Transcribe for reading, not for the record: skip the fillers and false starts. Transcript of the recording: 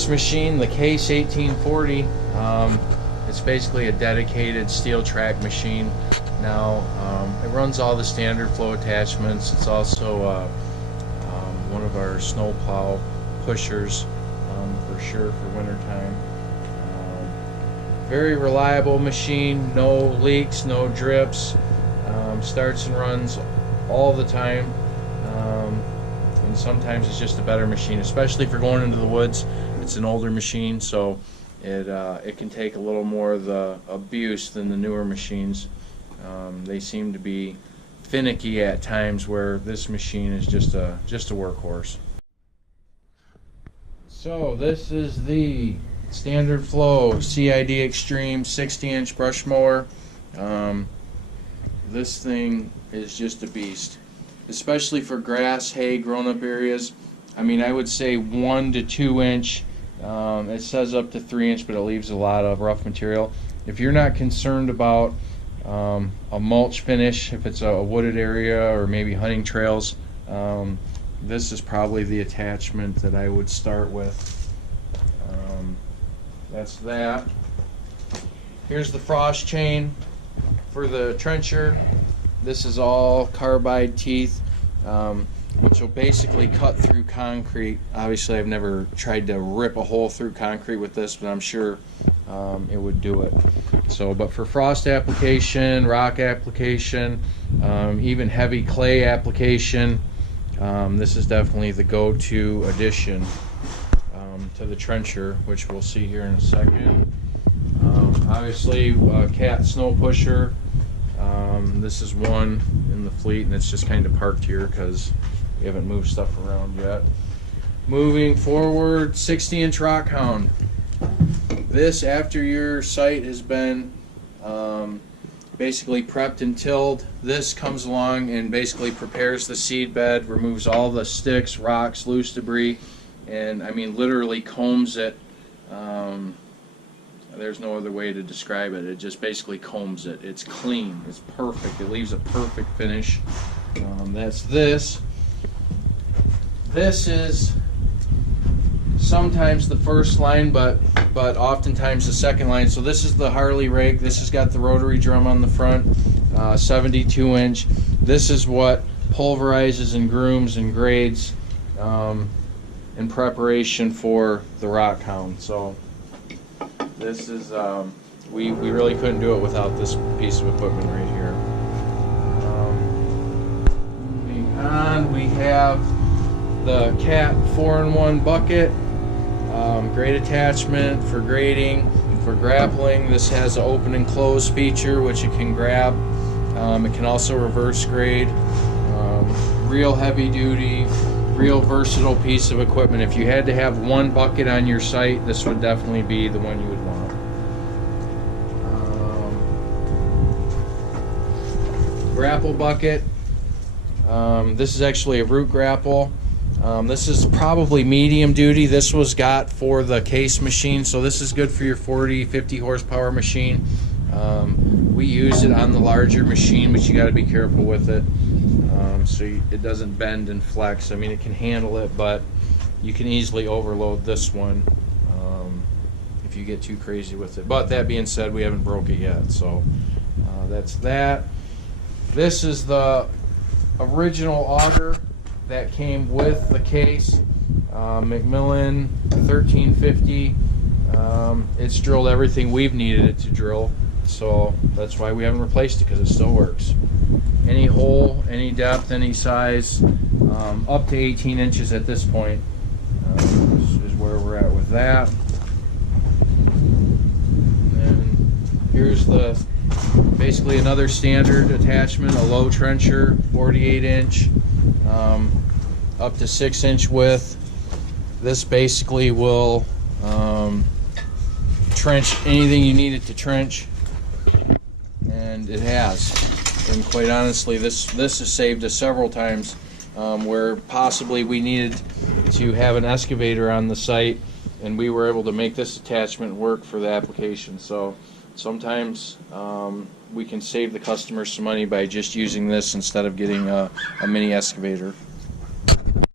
Works machine, the Case 1840. It's basically a dedicated steel track machine. Now it runs all the standard flow attachments. It's also one of our snowplow pushers for sure for wintertime. Very reliable machine, no leaks, no drips, starts and runs all the time, and sometimes it's just a better machine, especially if you're going into the woods. It's an older machine, so it can take a little more of the abuse than the newer machines. They seem to be finicky at times, where this machine is just a workhorse. So this is the standard flow CID Extreme 60-inch brush mower. This thing is just a beast, especially for grass, hay, grown-up areas. I mean, I would say 1 to 2 inch. It says up to 3 inch, but it leaves a lot of rough material. If you're not concerned about a mulch finish, if it's a wooded area or maybe hunting trails, this is probably the attachment that I would start with. That's that. Here's the frost chain for the trencher. This is all carbide teeth, which will basically cut through concrete. Obviously, I've never tried to rip a hole through concrete with this, but I'm sure it would do it. So, but for frost application, rock application, even heavy clay application, this is definitely the go-to addition to the trencher, which we'll see here in a second. Obviously, cat snow pusher. This is one in the fleet, and it's just kind of parked here because we haven't moved stuff around yet. Moving forward, 60-inch rock hound. This, after your site has been basically prepped and tilled, this comes along and basically prepares the seed bed, removes all the sticks, rocks, loose debris, and I mean literally combs it. There's no other way to describe it. It just basically combs it. It's clean. It's perfect. It leaves a perfect finish. That's this. This is sometimes the first line, but oftentimes the second line. So this is the Harley rake. This has got the rotary drum on the front, 72 inch. This is what pulverizes and grooms and grades in preparation for the rock hound. So this is we really couldn't do it without this piece of equipment right here. Moving on, we have the Cat 4-in-1 bucket. Great attachment for grading, for grappling. This has an open and close feature which it can grab. It can also reverse grade. Real heavy duty, real versatile piece of equipment. If you had to have one bucket on your site, this would definitely be the one you would want. Grapple bucket. This is actually a root grapple. This is probably medium duty. This was got for the Case machine, so this is good for your 40-50 horsepower machine. We use it on the larger machine, but you got to be careful with it, so it doesn't bend and flex. I mean, it can handle it, but you can easily overload this one if you get too crazy with it. But that being said, we haven't broke it yet, so that's that. This is the original auger that came with the Case, McMillan 1350. It's drilled everything we've needed it to drill, so that's why we haven't replaced it, because it still works. Any hole, any depth, any size, up to 18 inches at this point is where we're at with that. And here's the basically another standard attachment, a low trencher, 48 inch, up to 6 inch width. This basically will trench anything you need it to trench, and it has. And quite honestly, this has saved us several times where possibly we needed to have an excavator on the site, and we were able to make this attachment work for the application. So sometimes we can save the customer some money by just using this instead of getting a mini excavator.